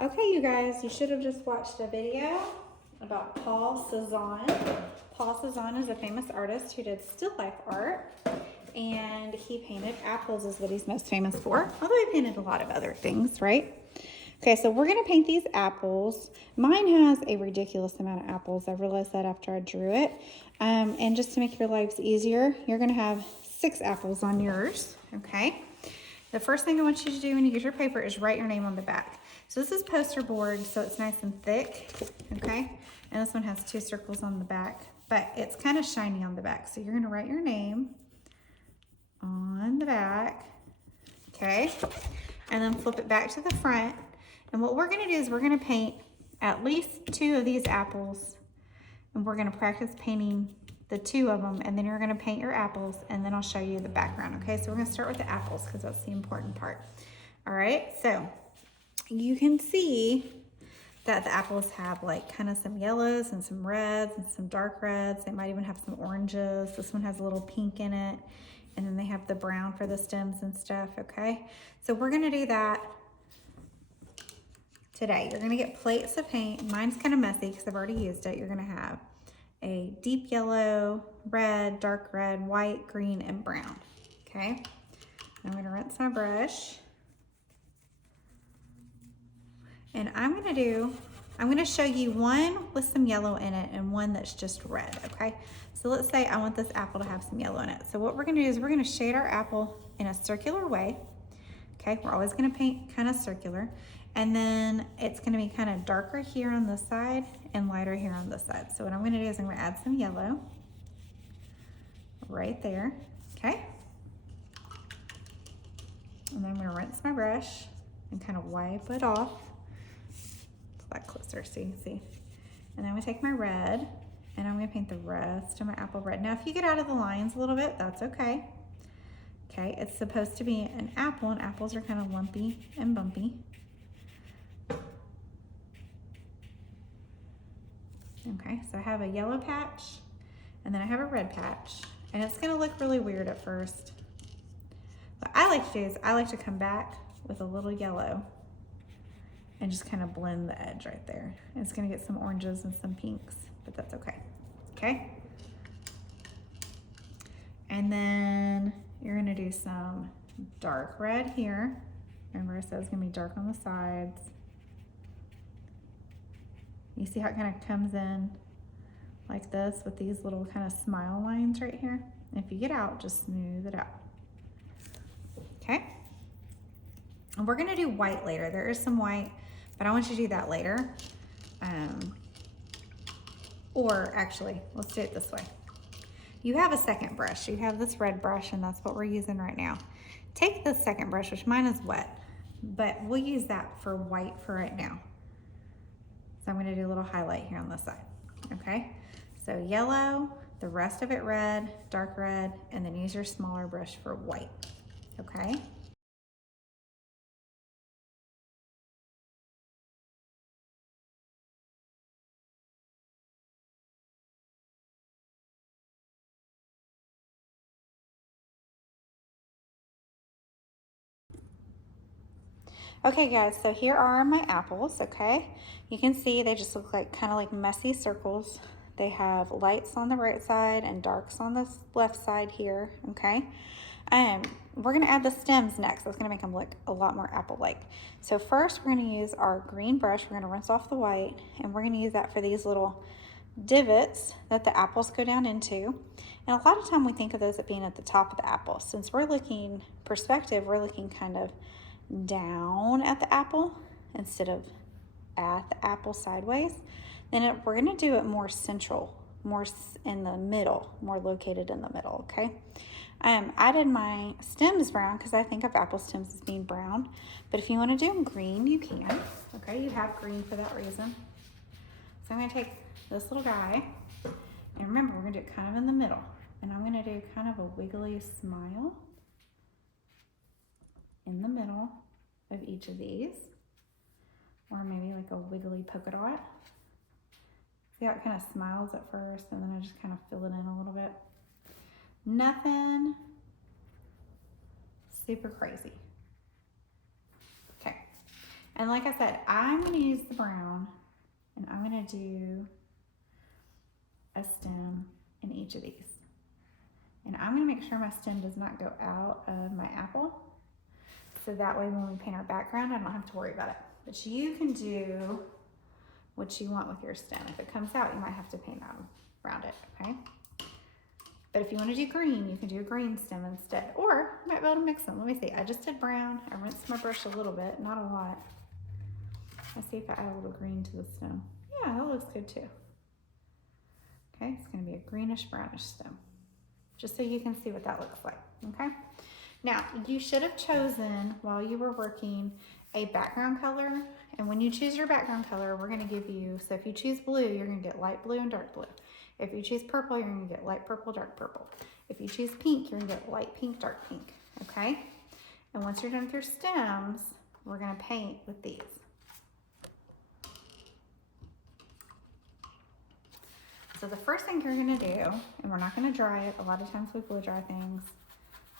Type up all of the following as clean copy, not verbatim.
Okay, you guys, you should have just watched a video about Paul Cezanne. Paul Cezanne is a famous artist who did still life art, and he painted apples is what he's most famous for, although he painted a lot of other things, right? Okay, so we're gonna paint these apples. Mine has a ridiculous amount of apples. I realized that after I drew it. And just to make your lives easier, you're gonna have 6 apples on yours, okay? The first thing I want you to do when you get your paper is write your name on the back. So this is poster board, so it's nice and thick, okay? And this one has 2 circles on the back, but it's kind of shiny on the back. So you're gonna write your name on the back, okay? And then flip it back to the front. And what we're gonna do is we're gonna paint at least 2 of these apples, and we're gonna practice painting the 2 of them, and then you're gonna paint your apples, and then I'll show you the background, okay? So we're gonna start with the apples because that's the important part. All right, so you can see that the apples have like kind of some yellows and some reds and some dark reds. They might even have some oranges. This one has a little pink in it, and then they have the brown for the stems and stuff, okay? So we're gonna do that today. You're gonna get plates of paint. Mine's kind of messy because I've already used it. You're gonna have a deep yellow, red, dark red, white, green, and brown, okay? I'm gonna rinse my brush. And I'm gonna show you one with some yellow in it and one that's just red, okay? So let's say I want this apple to have some yellow in it. So what we're gonna do is we're gonna shade our apple in a circular way, okay? We're always gonna paint kind of circular. And then it's gonna be kind of darker here on this side and lighter here on this side. So what I'm gonna do is I'm gonna add some yellow right there, okay? And then I'm gonna rinse my brush and kind of wipe it off. It's that closer so you can see. And then I'm gonna take my red and I'm gonna paint the rest of my apple red. Now, if you get out of the lines a little bit, that's okay. Okay, it's supposed to be an apple, and apples are kind of lumpy and bumpy. Okay, so I have a yellow patch and then I have a red patch, and it's gonna look really weird at first. What I like to do is I like to come back with a little yellow and just kind of blend the edge right there. And it's gonna get some oranges and some pinks, but that's okay, okay? And then you're gonna do some dark red here. Remember I said it's gonna be dark on the sides. You see how it kind of comes in like this with these little kind of smile lines right here? And if you get out, just smooth it out. Okay? And we're gonna do white later. There is some white, but I want you to do that later. Or actually, let's do it this way. You have a second brush. You have this red brush, and that's what we're using right now. Take the second brush, which mine is wet, but we'll use that for white for right now. So I'm gonna do a little highlight here on this side, okay? So yellow, the rest of it red, dark red, and then use your smaller brush for white, okay? Okay guys, so here are my apples, okay? You can see they just look like kind of like messy circles. They have lights on the right side and darks on the left side here, okay? We're gonna add the stems next. That's gonna make them look a lot more apple-like. So first we're gonna use our green brush. We're gonna rinse off the white, and we're gonna use that for these little divots that the apples go down into. And a lot of time we think of those as being at the top of the apple. Since we're looking perspective, we're looking kind of down at the apple instead of at the apple sideways. Then we're gonna do it more central, more in the middle, more located in the middle, okay? I did my stems brown because I think of apple stems as being brown, but if you wanna do them green, you can, okay? You have green for that reason. So I'm gonna take this little guy, and remember, we're gonna do it kind of in the middle, and I'm gonna do kind of a wiggly smile in the middle of each of these, or maybe like a wiggly polka dot. See how it kind of smiles at first, and then I just kind of fill it in a little bit. Nothing super crazy. Okay, And like I said, I'm going to use the brown, and I'm going to do a stem in each of these. And I'm going to make sure my stem does not go out of my apple. So that way when we paint our background, I don't have to worry about it. But you can do what you want with your stem. If it comes out, you might have to paint around it, okay? But if you want to do green, you can do a green stem instead. Or you might be able to mix them. Let me see. I just did brown. I rinsed my brush a little bit, not a lot. Let's see if I add a little green to the stem. Yeah, that looks good too. Okay, it's going to be a greenish brownish stem. Just so you can see what that looks like, okay? Now, you should have chosen, while you were working, a background color. And when you choose your background color, we're going to give you, so if you choose blue, you're going to get light blue and dark blue. If you choose purple, you're going to get light purple, dark purple. If you choose pink, you're going to get light pink, dark pink, okay? And once you're done with your stems, we're going to paint with these. So the first thing you're going to do, and we're not going to dry it, a lot of times we blow dry things,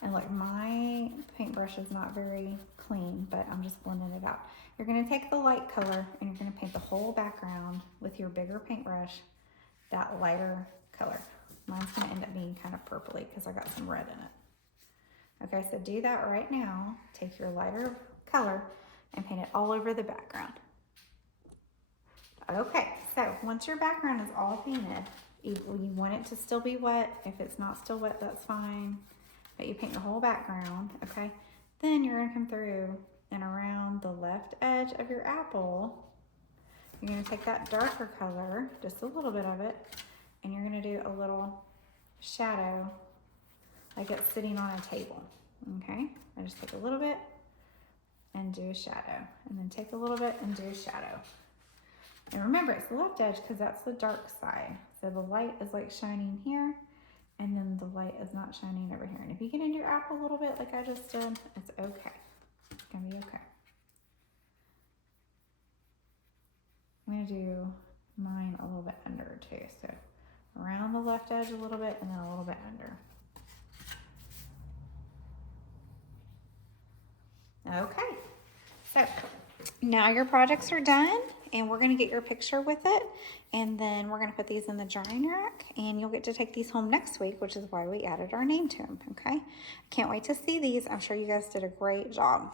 and like my paintbrush is not very clean, but I'm just blending it out. You're going to take the light color and you're going to paint the whole background with your bigger paintbrush, that lighter color. Mine's going to end up being kind of purpley because I got some red in it. Okay, so do that right now. Take your lighter color and paint it all over the background. Okay, so once your background is all painted, you want it to still be wet. If it's not still wet, that's fine. But you paint the whole background, okay? Then you're gonna come through and around the left edge of your apple, you're gonna take that darker color, just a little bit of it, and you're gonna do a little shadow like it's sitting on a table, okay? I just take a little bit and do a shadow, and then take a little bit and do a shadow. And remember, it's the left edge because that's the dark side. So the light is like shining here, and then the light is not shining over here. And if you get into your apple a little bit like I just did, it's okay. It's gonna be okay. I'm gonna do mine a little bit under too. So around the left edge a little bit and then a little bit under. Okay, so now your projects are done, and we're gonna get your picture with it, and then we're gonna put these in the drying rack, and you'll get to take these home next week, which is why we added our name to them, okay? Can't wait to see these. I'm sure you guys did a great job.